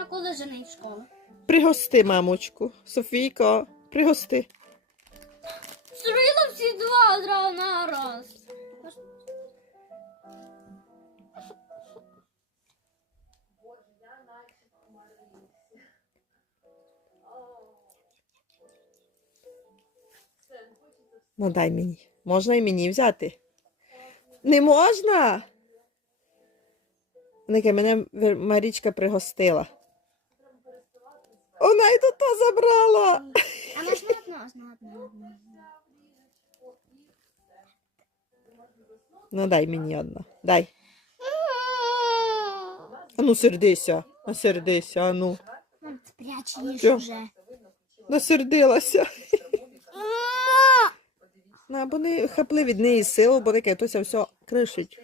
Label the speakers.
Speaker 1: А коли женить в школу?
Speaker 2: Пригости, мамочку. Софійко, пригости.
Speaker 1: Срила всі два зразу на раз.
Speaker 2: Ну дай мені. Можна і мені взяти. Не можна. Мене Марічка пригостила. Вона і тут то забрала.
Speaker 1: А можна одну, одну, одну, одну.
Speaker 2: Ну дай мені одну. Дай. А ну сердися. А сердися, а ну.
Speaker 1: Мам, спрячь їж
Speaker 2: Що?
Speaker 1: уже.
Speaker 2: Насердилася. На, бо не хапли від неї силу, бо таке, то все кришить.